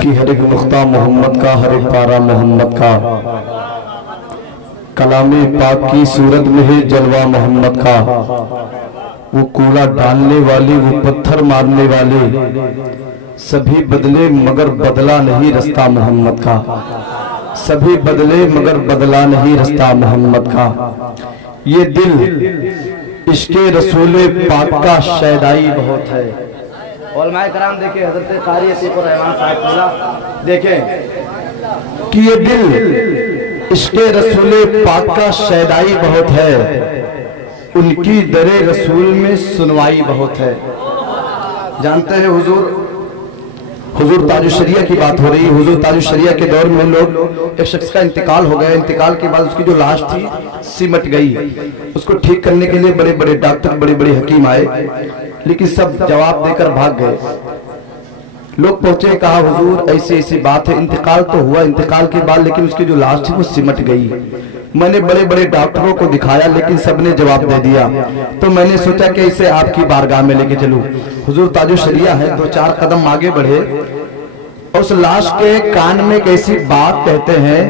कि हर एक नुक्ता मोहम्मद का, हर एक पारा मोहम्मद का, कलामे पाक की सूरत में है जलवा मोहम्मद का। वो कूड़ा डालने वाले, वो पत्थर मारने वाले सभी बदले मगर बदला नहीं रास्ता मोहम्मद का। सभी बदले मगर बदला नहीं रास्ता मोहम्मद का। ये दिल इश्के रसूल पाक का शैदाई बहुत है। उलमाए कराम देखे, हजरत कारी अतीकुर रहमान साहब मिला देखें कि ये दिल इश्के रसूल पाक का शैदाई बहुत है, उनकी दरे रसूल में सुनवाई बहुत है। जानते हैं हुजूर ताजुशरिया की बात हो रही है। हुजूर ताजुशरिया के दौर में एक शख्स का इंतकाल हो गया। इंतकाल के बाद उसकी जो लाश थी सिमट गई। उसको ठीक करने के लिए बड़े बड़े डॉक्टर, बड़े बड़े हकीम आए, लेकिन सब जवाब देकर भाग गए। लोग पहुंचे, कहा हुजूर ऐसी ऐसी बात है, इंतकाल तो हुआ, इंतकाल के बाद लेकिन उसकी जो लाश थी वो सिमट गई। मैंने बड़े बड़े डॉक्टरों को दिखाया लेकिन सबने जवाब दे दिया। तो मैंने सोचा कि इसे आपकी बारगाह में लेके चलूं। हुजूर ताजुशरिया है, 2-4 कदम आगे बढ़े, उस लाश के कान में कैसी बात कहते हैं,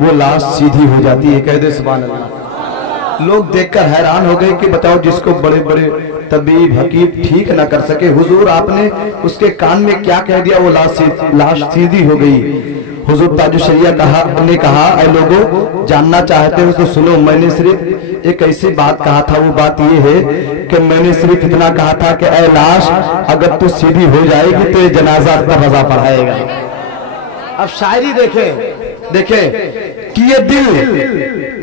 वो लाश सीधी हो जाती है। कह दे सुभान अल्लाह। लोग देखकर हैरान हो गए कि बताओ, जिसको बड़े बड़े तबीब हकीम ठीक ना कर सके, हुजूर आपने उसके कान में क्या कह दिया, वो लाश सीधी हो गई। हुजूर ताजुशरिया ने कहा, ऐ लोगों, जानना चाहते हो तो सुनो, मैंने सिर्फ एक ऐसी बात कहा था। वो बात ये है कि मैंने सिर्फ इतना कहा था कि ऐ लाश, अगर तू सीधी हो जाएगी तो ये जनाजा पर रजा पढ़ाएगा। अब शायरी देखे कि ये दिल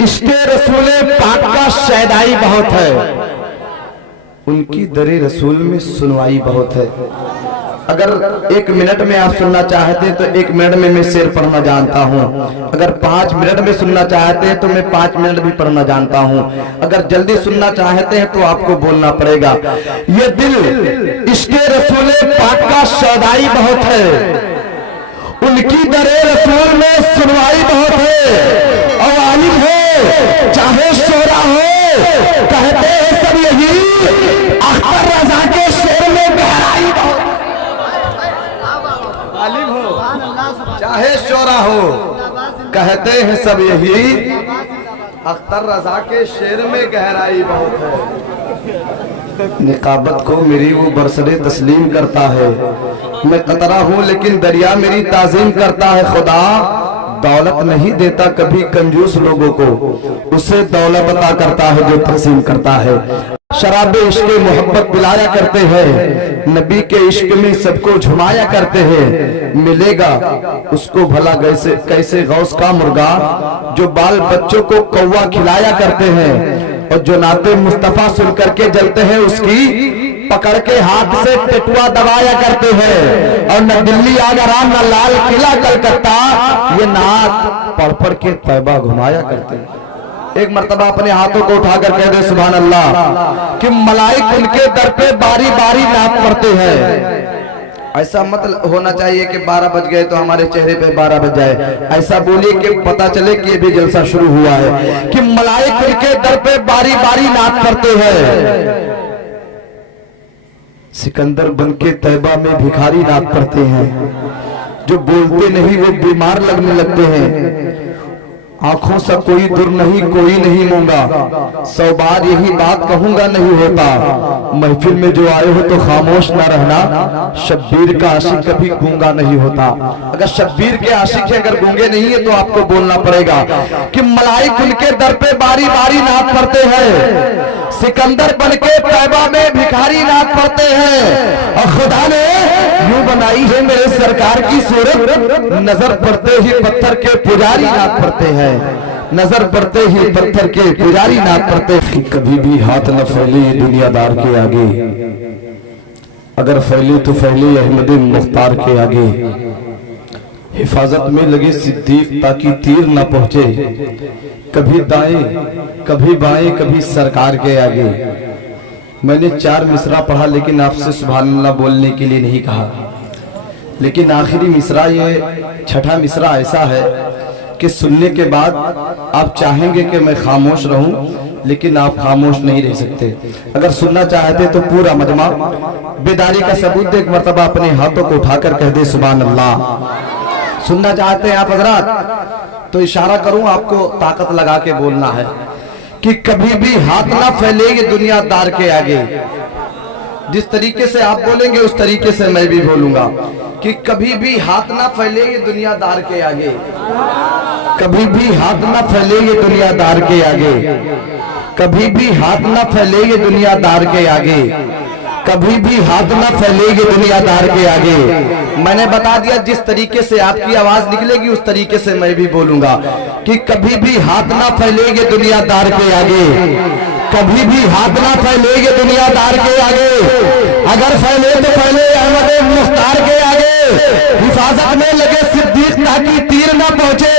इश्के रसूल पाक का शैदाई बहुत है, उनकी दरे रसूल में सुनवाई बहुत है। अगर 1 मिनट में आप सुनना चाहते हैं तो 1 मिनट में मैं शेर पढ़ना जानता हूँ। अगर 5 मिनट में सुनना चाहते हैं तो मैं 5 मिनट भी पढ़ना जानता हूँ। अगर जल्दी सुनना चाहते हैं तो आपको बोलना पड़ेगा। ये दिल इश्के रसूल पाक का शैदाई बहुत है, उनकी दरे रसूल में सुनवाई बहुत है। और आलिम हो चाहे शोरा हो, कहते हैं सब यही, अख्तर रजा के शेर में गहराई बहुत। आलिम हो चाहे शोरा हो, कहते हैं सब यही, अख्तर रजा के शेर में गहराई बहुत है। निकाबत को मेरी वो बरसरे तस्लीम करता है, मैं कतरा हूँ लेकिन दरिया मेरी ताजीम करता है। खुदा दौलत नहीं देता कभी कंजूस लोगों को, उसे दौलत अता करता है जो तकसीम करता है। शराबे इश्क मोहब्बत पिलाया करते हैं, नबी के इश्क में सबको झुमाया करते हैं। मिलेगा उसको भला कैसे गौस का मुर्गा, जो बाल बच्चों को कौवा खिलाया करते हैं। और जो नाते मुस्तफा सुन करके जलते हैं, उसकी पकड़ के हाथ से टेटुआ दबाया करते हैं। और न दिल्ली आगरा न लाल किला कलकत्ता, ये नात पढ़ पढ़ के तैबा घुमाया करते हैं। एक मर्तबा अपने हाथों को उठाकर कह दे सुभान अल्लाह कि मलाइक उनके दर पे बारी बारी नात पढ़ते हैं। ऐसा मत होना चाहिए कि 12 बज गए तो हमारे चेहरे पे 12 बज जाए। ऐसा बोलिए कि पता चले कि ये भी जलसा शुरू हुआ है, कि मलाइक उनके दर पे बारी बारी नात पढ़ते हैं। सिकंदर बनके तैबा में भिखारी नात पढ़ते हैं। जो बोलते नहीं वो बीमार लगने लगते हैं। आंखों से कोई दूर नहीं, कोई नहीं मूंगा, 100 बार यही बात कहूंगा नहीं होता। महफिल में जो आए हो तो खामोश ना रहना, शब्बीर का आशिक कभी गूंगा नहीं होता। अगर शब्बीर के आशिक है, अगर गूंगे नहीं है तो आपको बोलना पड़ेगा कि मलाइक उनके दर पे बारी बारी नात पढ़ते हैं। सिकंदर बनके तैबा में भिखारी नात पढ़ते हैं। और खुदा ने यूं बनाई है मेरे सरकार की सूरत, नजर पड़ते ही पत्थर के पुजारी नात पढ़ते हैं। नजर पड़ते ही पत्थर के पुजारी नात पढ़ते हैं। कभी भी हाथ न फैले दुनियादार के आगे, अगर फैले तो फैले अहमद मुख्तार के आगे। हिफाजत में लगे सिद्दीक ताकि तीर न पहुंचे, कभी दाएं कभी बाएं कभी सरकार के आगे। मैंने 4 मिसरा पढ़ा लेकिन आपसे सुभान अल्लाह बोलने के लिए नहीं कहा। लेकिन आखिरी मिसरा, ये 6ठा मिसरा ऐसा है कि सुनने के बाद आप चाहेंगे कि मैं खामोश रहूं, लेकिन आप खामोश नहीं रह सकते। अगर सुनना चाहते तो पूरा मजमा बेदारी का सबूत दे, एक मर्तबा अपने हाथों को उठाकर कह दे सुभान अल्लाह। सुनना चाहते हैं आप हजरात तो इशारा करूं, आपको ताकत लगा के बोलना है कि कभी भी हाथ ना फैलेगी दुनियादार के आगे। जिस तरीके से आप बोलेंगे उस तरीके से मैं भी बोलूंगा कि कभी भी हाथ ना फैलेगी दुनियादार के आगे, कभी भी हाथ ना फैलेगी दुनियादार के आगे, कभी भी हाथ ना फैलेगी दुनियादार के आगे, कभी भी हाथ ना फैलेगी दुनियादार के आगे। मैंने बता दिया जिस तरीके से आपकी आवाज निकलेगी उस तरीके से मैं भी बोलूंगा कि कभी भी हाथ ना फैलेगी दुनियादार के आगे, कभी भी हाथ ना फैलेगी दुनियादार के आगे। अगर फैले तो फैले अहमद मुख्तार के आगे, हिफाजत में लगे सिद्दीक ताकि तीर ना पहुंचे,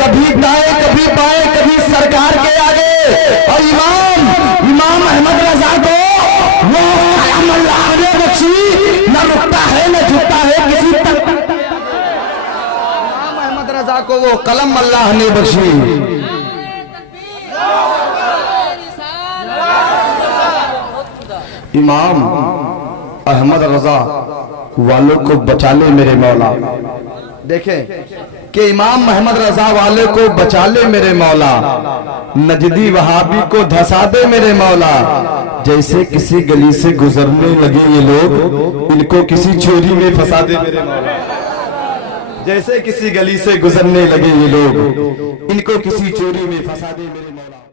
कभी दाएं कभी बाएं कभी सरकार के आगे। और इमाम अहमद रजा को वो कलम अल्लाह ने बख्शी, न रुकता है न झुकता है किसी तक। इमाम अहमद रजा को वो कलम अल्लाह ने बख्शी। इमाम अहमद रजा वालों को बचा ले मेरे मौला। देखें कि इमाम अहमद रजा वाले को बचा ले मेरे मौला, नजदी वहाबी को धसा दे मेरे मौला। जैसे किसी गली से गुजरने लगे ये लोग, इनको किसी चोरी में फंसा दे मेरे मौला। जैसे किसी गली से गुजरने लगे ये लोग, इनको किसी चोरी में फंसा दे मेरे मौला।